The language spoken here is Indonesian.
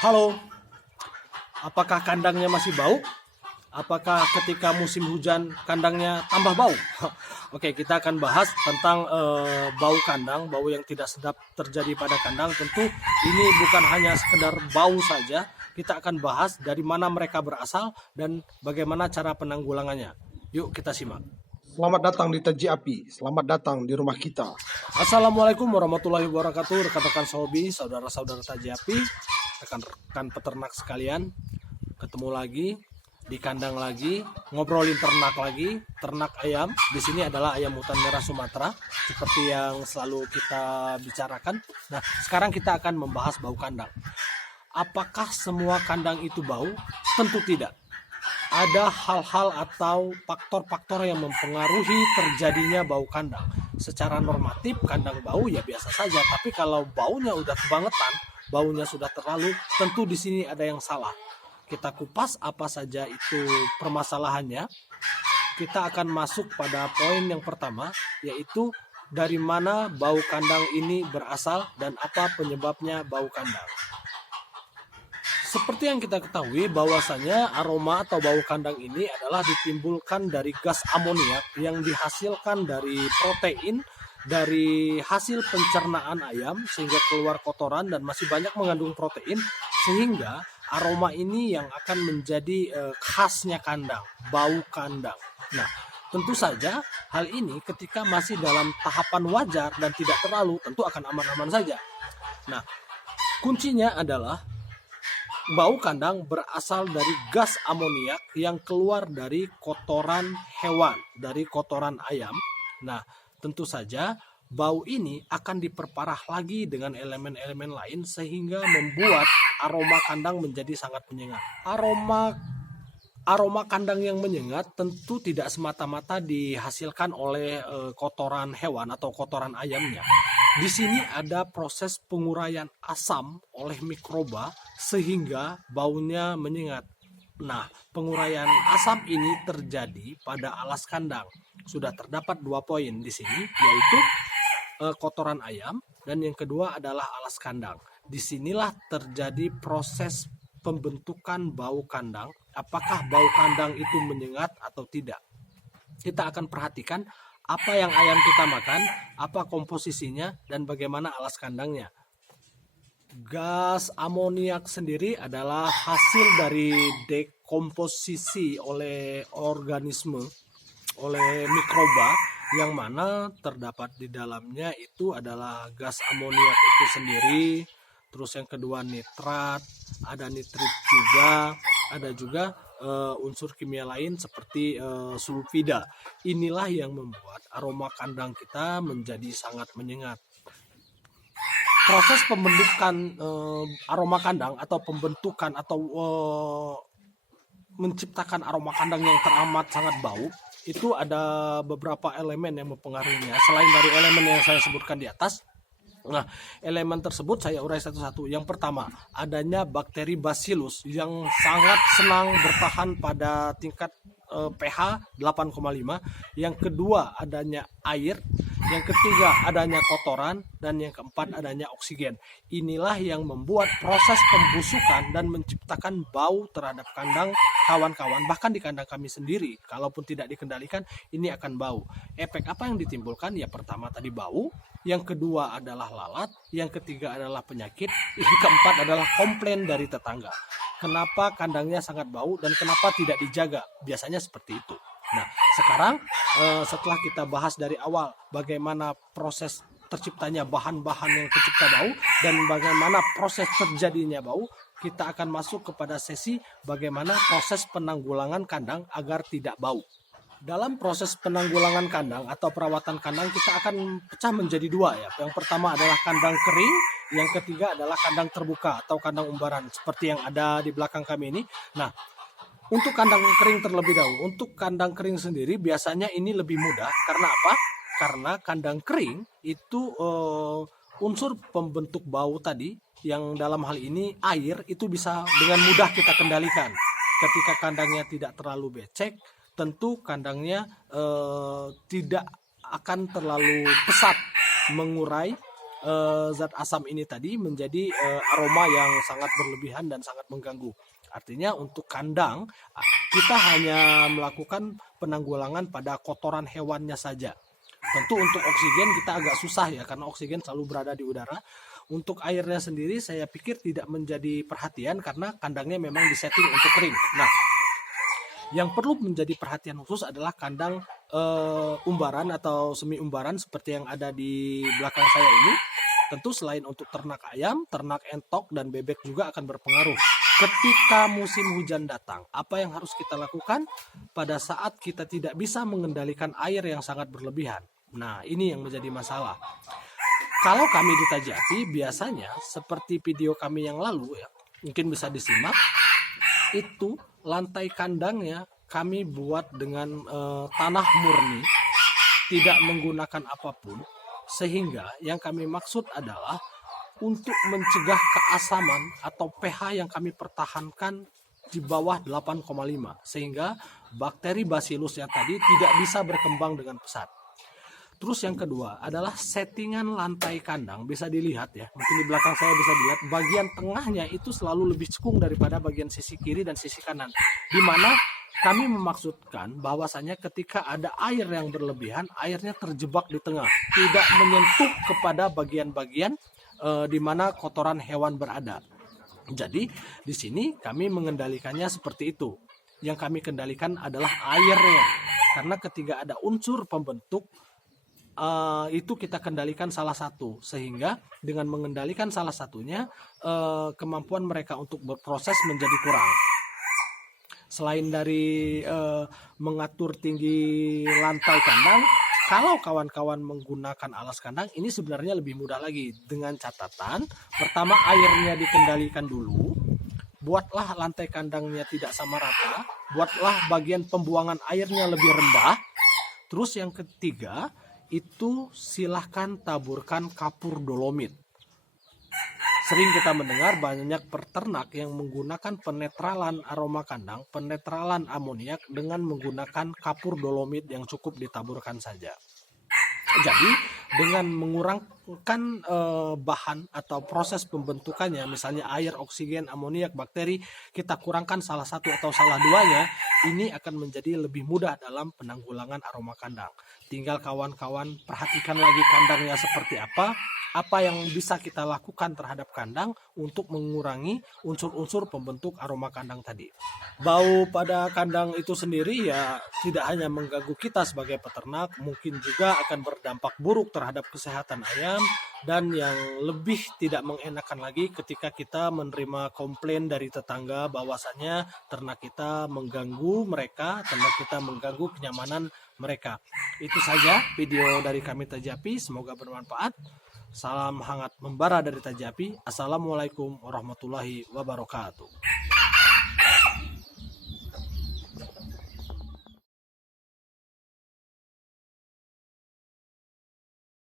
Halo, apakah kandangnya masih bau? Apakah ketika musim hujan kandangnya tambah bau? Oke, kita akan bahas tentang bau kandang, bau yang tidak sedap terjadi pada kandang. Tentu ini bukan hanya sekedar bau saja, kita akan bahas dari mana mereka berasal dan bagaimana cara penanggulangannya. Yuk kita simak. Selamat datang di Taji Api, selamat datang di rumah kita. Assalamualaikum warahmatullahi wabarakatuh, rekan-rekan sobi, saudara-saudara Taji Api, rekan-rekan peternak sekalian. Ketemu lagi di kandang lagi, ngobrolin ternak lagi, ternak ayam. Di sini adalah ayam hutan merah Sumatera, seperti yang selalu kita bicarakan. Nah, sekarang kita akan membahas bau kandang. Apakah semua kandang itu bau? Tentu tidak. Ada hal-hal atau faktor-faktor yang mempengaruhi terjadinya bau kandang. Secara normatif kandang bau ya biasa saja, tapi kalau baunya udah kebangetan, baunya sudah terlalu, tentu di sini ada yang salah. Kita kupas apa saja itu permasalahannya. Kita akan masuk pada poin yang pertama, yaitu dari mana bau kandang ini berasal dan apa penyebabnya bau kandang. Seperti yang kita ketahui bahwasanya aroma atau bau kandang ini adalah ditimbulkan dari gas amoniak yang dihasilkan dari protein dari hasil pencernaan ayam sehingga keluar kotoran dan masih banyak mengandung protein, sehingga aroma ini yang akan menjadi khasnya kandang, bau kandang. Nah, tentu saja hal ini ketika masih dalam tahapan wajar dan tidak terlalu, tentu akan aman-aman saja. Nah, kuncinya adalah bau kandang berasal dari gas amoniak yang keluar dari kotoran hewan, dari kotoran ayam. Nah, tentu saja bau ini akan diperparah lagi dengan elemen-elemen lain sehingga membuat aroma kandang menjadi sangat menyengat. Aroma kandang yang menyengat tentu tidak semata-mata dihasilkan oleh kotoran hewan atau kotoran ayamnya. Di sini ada proses penguraian asam oleh mikroba sehingga baunya menyengat. Nah, penguraian asam ini terjadi pada alas kandang. Sudah terdapat 2 poin di sini, yaitu kotoran ayam dan yang kedua adalah alas kandang. Disinilah terjadi proses pembentukan bau kandang. Apakah bau kandang itu menyengat atau tidak? Kita akan perhatikan apa yang ayam kita makan, apa komposisinya, dan bagaimana alas kandangnya. Gas amoniak sendiri adalah hasil dari dekomposisi oleh organisme, oleh mikroba, yang mana terdapat di dalamnya itu adalah gas amoniak itu sendiri. Terus yang kedua nitrat, ada nitrit juga, ada juga unsur kimia lain seperti sulfida. Inilah yang membuat aroma kandang kita menjadi sangat menyengat. Proses pembentukan aroma kandang atau pembentukan atau menciptakan aroma kandang yang teramat sangat bau, itu ada beberapa elemen yang mempengaruhinya. Selain dari elemen yang saya sebutkan di atas, nah, elemen tersebut saya urai satu-satu. Yang pertama, adanya bakteri Bacillus yang sangat senang bertahan pada tingkat pH 8,5. Yang kedua, adanya air. Yang ketiga, adanya kotoran. Dan yang keempat, adanya oksigen. Inilah yang membuat proses pembusukan dan menciptakan bau terhadap kandang kawan-kawan. Bahkan di kandang kami sendiri, kalaupun tidak dikendalikan, ini akan bau. Efek apa yang ditimbulkan? Ya, pertama tadi bau. Yang kedua adalah lalat, yang ketiga adalah penyakit, yang keempat adalah komplain dari tetangga. Kenapa kandangnya sangat bau dan kenapa tidak dijaga? Biasanya seperti itu. Nah, sekarang setelah kita bahas dari awal bagaimana proses terciptanya bahan-bahan yang tercipta bau dan bagaimana proses terjadinya bau, kita akan masuk kepada sesi bagaimana proses penanggulangan kandang agar tidak bau. Dalam proses penanggulangan kandang atau perawatan kandang kita akan pecah menjadi 2 ya. Yang pertama adalah kandang kering, yang ketiga adalah kandang terbuka atau kandang umbaran seperti yang ada di belakang kami ini. Nah, untuk kandang kering terlebih dahulu. Untuk kandang kering sendiri biasanya ini lebih mudah karena apa? Karena kandang kering itu unsur pembentuk bau tadi yang dalam hal ini air itu bisa dengan mudah kita kendalikan. Ketika kandangnya tidak terlalu becek, tentu kandangnya tidak akan terlalu pesat mengurai zat asam ini tadi menjadi aroma yang sangat berlebihan dan sangat mengganggu. Artinya untuk kandang kita hanya melakukan penanggulangan pada kotoran hewannya saja. Tentu untuk oksigen kita agak susah ya, karena oksigen selalu berada di udara. Untuk airnya sendiri saya pikir tidak menjadi perhatian karena kandangnya memang disetting untuk kering. Nah, yang perlu menjadi perhatian khusus adalah kandang umbaran atau semi umbaran seperti yang ada di belakang saya ini. Tentu selain untuk ternak ayam, ternak entok dan bebek juga akan berpengaruh. Ketika musim hujan datang, apa yang harus kita lakukan pada saat kita tidak bisa mengendalikan air yang sangat berlebihan? Nah, ini yang menjadi masalah. Kalau kami di Tajiapi, biasanya seperti video kami yang lalu ya, mungkin bisa disimak, itu lantai kandangnya kami buat dengan tanah murni, tidak menggunakan apapun, sehingga yang kami maksud adalah untuk mencegah keasaman atau pH yang kami pertahankan di bawah 8,5 sehingga bakteri Bacillus yang tadi tidak bisa berkembang dengan pesat. Terus yang kedua adalah settingan lantai kandang, bisa dilihat ya, mungkin di belakang saya bisa dilihat bagian tengahnya itu selalu lebih cekung daripada bagian sisi kiri dan sisi kanan, di mana kami memaksudkan bahwasanya ketika ada air yang berlebihan, airnya terjebak di tengah, tidak menyentuh kepada bagian-bagian di mana kotoran hewan berada. Jadi di sini kami mengendalikannya seperti itu. Yang kami kendalikan adalah airnya, karena ketika ada unsur pembentuk itu kita kendalikan salah satu, sehingga dengan mengendalikan salah satunya kemampuan mereka untuk berproses menjadi kurang. Selain dari mengatur tinggi lantai kandang, kalau kawan-kawan menggunakan alas kandang, ini sebenarnya lebih mudah lagi. Dengan catatan, pertama airnya dikendalikan dulu, buatlah lantai kandangnya tidak sama rata, buatlah bagian pembuangan airnya lebih rendah. Terus yang ketiga, itu silahkan taburkan kapur dolomit. Sering kita mendengar banyak peternak yang menggunakan penetralan aroma kandang, penetralan amoniak dengan menggunakan kapur dolomit yang cukup ditaburkan saja. Jadi dengan mengurangkan bahan atau proses pembentukannya, misalnya air, oksigen, amoniak, bakteri, kita kurangkan salah satu atau salah duanya, ini akan menjadi lebih mudah dalam penanggulangan aroma kandang. Tinggal kawan-kawan perhatikan lagi kandangnya seperti apa yang bisa kita lakukan terhadap kandang untuk mengurangi unsur-unsur pembentuk aroma kandang tadi. Bau pada kandang itu sendiri ya tidak hanya mengganggu kita sebagai peternak, mungkin juga akan berdampak buruk terhadap kesehatan ayam, dan yang lebih tidak mengenakan lagi ketika kita menerima komplain dari tetangga bahwasannya ternak kita mengganggu mereka, ternak kita mengganggu kenyamanan mereka. Itu saja video dari kami Tajiapi, semoga bermanfaat. Salam hangat membara dari Tajiapi. Assalamualaikum warahmatullahi wabarakatuh.